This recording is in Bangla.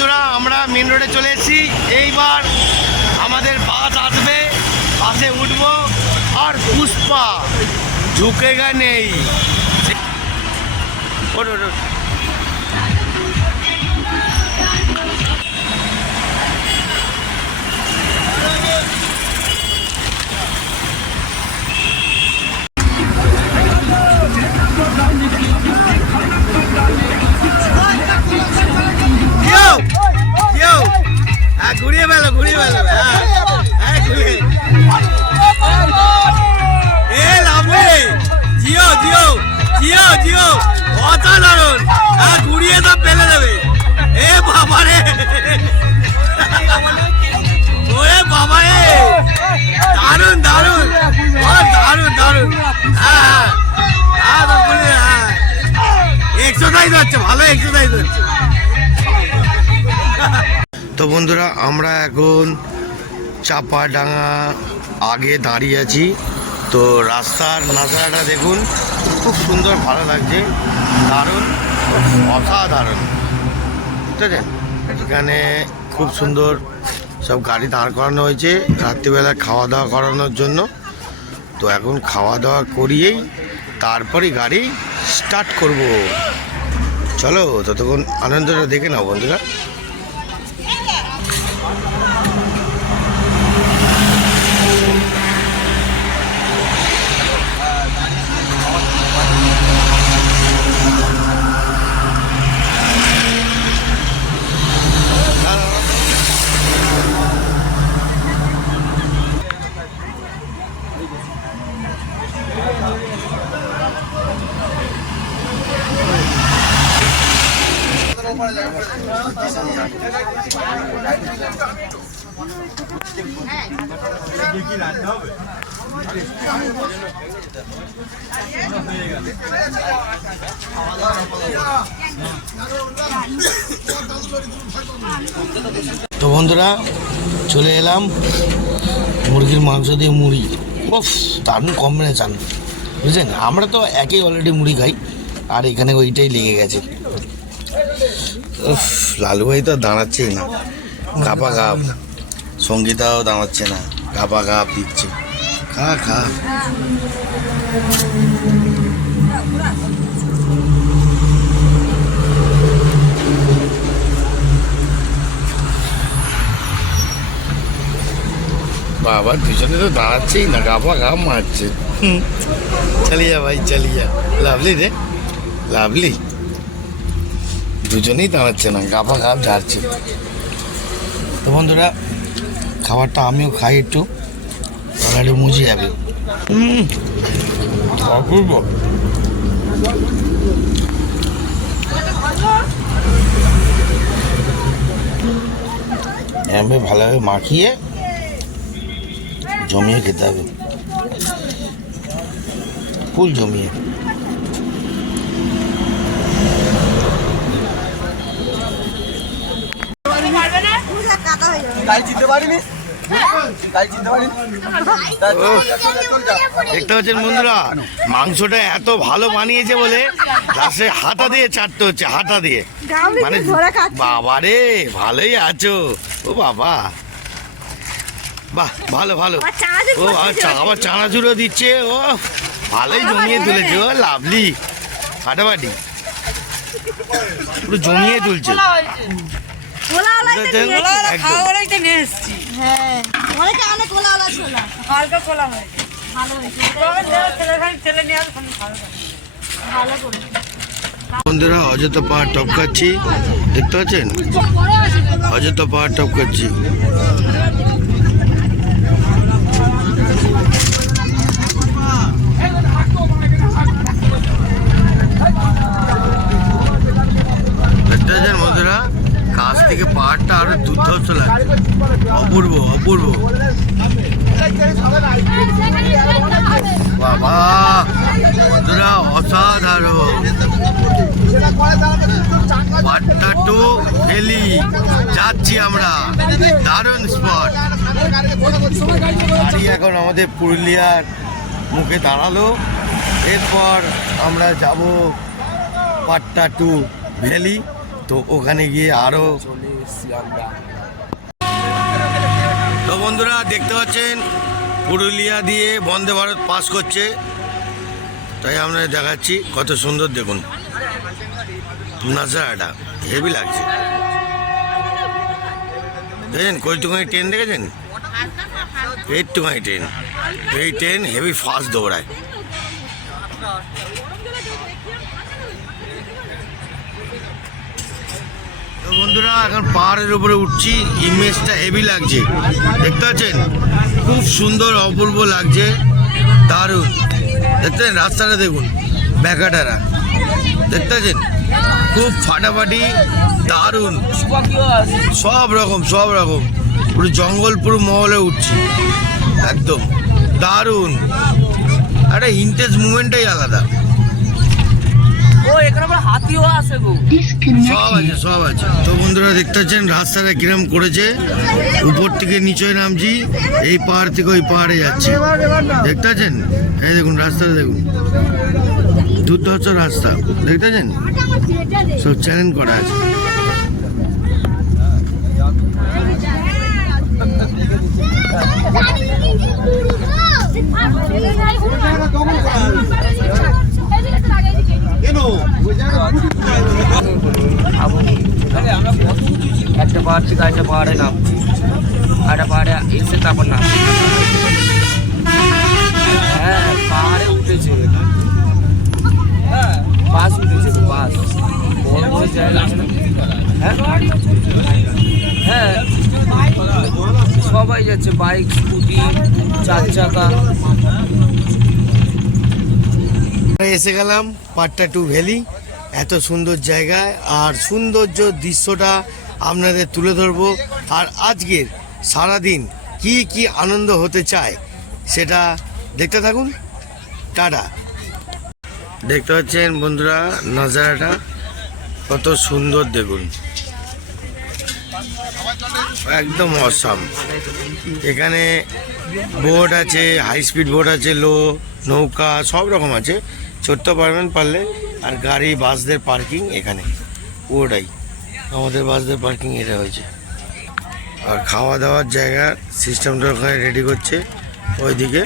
বন্ধুরা, আমরা মেন রোডে চলে এসেছি। এইবার আমাদের বাস আসবে, বাসে উঠবো, আর পুষ্পা ঝুঁকেগা নেই। এক্সারসাইজ হচ্ছে, ভালো এক্সারসাইজ হচ্ছে। তো বন্ধুরা, আমরা এখন চাপাডাঙ্গা আগে দাঁড়িয়ে আছি। তো রাস্তার নাজারাটা দেখুন, খুব সুন্দর, ভালো লাগছে। দারুণ, অসাধারণ। বুঝতে পারছেন এখানে খুব সুন্দর সব গাড়ি দাঁড় করানো হয়েছে, রাত্রিবেলা খাওয়া দাওয়া করানোর জন্য। তো এখন খাওয়া দাওয়া করিয়েই তারপরেই গাড়ি স্টার্ট করব। চলো ততক্ষণ আনন্দটা দেখে নাও বন্ধুরা। তো বন্ধুরা, চলে এলাম মুরগির মাংস দিয়ে মুড়ি। উফ, দারুণ কম্বিনেশান বুঝলেন? আমরা তো একই অলরেডি মুড়ি খাই, আর এখানে ওইটাই লেগে গেছে। লালু ভাই তো দাঁড়াচ্ছেই না। গাপা গাপ। সঙ্গীতাও দাঁড়াচ্ছে না। গাপা গাপ দিচ্ছে। খা খা। বাবা, দুজনে তো দাঁড়াচ্ছেই না। গাপা গাপ মারছে। চালিয়ে ভাই, চালিয়া। লাভলি রে। লাভলি। দুজনেই দাঁড়াচ্ছে না গাপা গাপ ঝাড়ছে। তো বন্ধুরা খাবারটা আমিও খাই একটু তাহলে মুছে যাবে। হুম অপূর্ব। এমনি ভালোভাবে মাখিয়ে জমিয়ে খেতে হবে। ফুল জমিয়ে। গাড়ি চিনতে পারিনি। দেখতে পাচ্ছেন বন্ধুরা মাংসটা এত ভালো বানিয়েছে বলে লাস্টে হাতা দিয়ে চাটতে হচ্ছে হাতা দিয়ে। মানে বাবা রে ভালোই আছো। ও বাবা। বাহ ভালো ভালো। ও আচ্ছা আবার চানাচুরও দিচ্ছে। ও ভালোই জমিয়ে তুলেছে। ও লাভলি। ফাটাফাটি। পুরো জমিয়ে তুলছে। হ্যাঁ অনেকে অনেক ছোলা। হালকা খোলা হয়েছে। বন্ধুরা অযোধ্যা পাহাড় টপকাচ্ছি দেখতে পাচ্ছেন? অযোধ্যা পাহাড় টপ খাচ্ছি দেখতে পাচ্ছেন বন্ধুরা কাছ থেকে পাহাড়টা আরও দুর্ধর্ষ লাগছে অপূর্ব অপূর্ব। বাবা, বন্ধুরা, অসাধারণ। বাট্টা টু ভ্যালি যাচ্ছি আমরা। দারুণ স্পট গাড়ি এখন আমাদের পুরুলিয়ার মুখে দাঁড়াল। এরপর আমরা যাব পাট্টা টু ভ্যালি তো ওখানে গিয়ে আরও চলে এসছি আমরা। বন্ধুরা দেখতে পাচ্ছেন, পুরুলিয়া দিয়ে বন্দে ভারত পাস করছে। তাই আমরা দেখাচ্ছি, কত সুন্দর দেখুন। নাজারাটা হেভি লাগছে। দেখেন কইটুকানি ট্রেন দেখেছেন? এইটুকানি ট্রেন এই ট্রেন হেভি ফাস্ট দৌড়ায়। বন্ধুরা, এখন পাহাড়ের উপরে উঠছি ইমেজটা হেভি লাগছে। দেখতে পাচ্ছেন? খুব সুন্দর, অপূর্ব লাগছে। দারুণ। দেখতে রাস্তাটা দেখুন, ব্যাকাটারা। দেখতে পাচ্ছেন? খুব ফাটাফাটি, দারুণ। সব রকম সব রকম। পুরো জঙ্গল, পুরো মহলে উঠছি। একদম। দারুণ। একটা ইন্টেন্স মুভমেন্টটাই আলাদা। ও এখানে আবার হাতিও আসে গো। সব আছে সব আছে। তো বন্ধুরা দেখতে পাচ্ছেন রাস্তাটা কিরম করেছে? উপর থেকে নিচে নামছি এই পাহাড় থেকে ওই পাহাড়ে যাচ্ছি। দেখতে পাচ্ছেন? এই দেখুন রাস্তাটা দেখুন। দুর্ধর্ষ রাস্তা। দেখতে পাচ্ছেন? সব চ্যালেঞ্জ করা আছে। একটা পাহাড় থেকে একটা পাহাড়ে নামছি একটা পাহাড়ে এসে তারপর নাম হ্যাঁ পাহাড়ে উঠেছে বাস উঠেছে তো বাস বড় বড় জায়গা হ্যাঁ হ্যাঁ সবাই যাচ্ছে বাইক স্কুটি চার চাকা এসে গেলাম পাট্টা টু ভ্যালি এত সুন্দর জায়গায় আর সৌন্দর্য দৃশ্যটা আপনাদের তুলে ধরবো। আর আজকের সারাদিন কি কি আনন্দ হতে চায় সেটা দেখতে থাকুন। টাটা। দেখতে পাচ্ছেন বন্ধুরা নজারাটা, কত সুন্দর দেখুন। একদম অসাম। এখানে বোট আছে হাই স্পিড বোট আছে, লো, নৌকা, সব রকম আছে। চড়তে পারবেন পারলে আর গাড়ি, বাসদের পার্কিং এখানে, পুরোটাই। আমাদের বাসদের পার্কিং এটা হয়েছে। আর খাওয়া দাওয়ার জায়গা সিস্টেমটা ওখানে রেডি করছে। ওইদিকে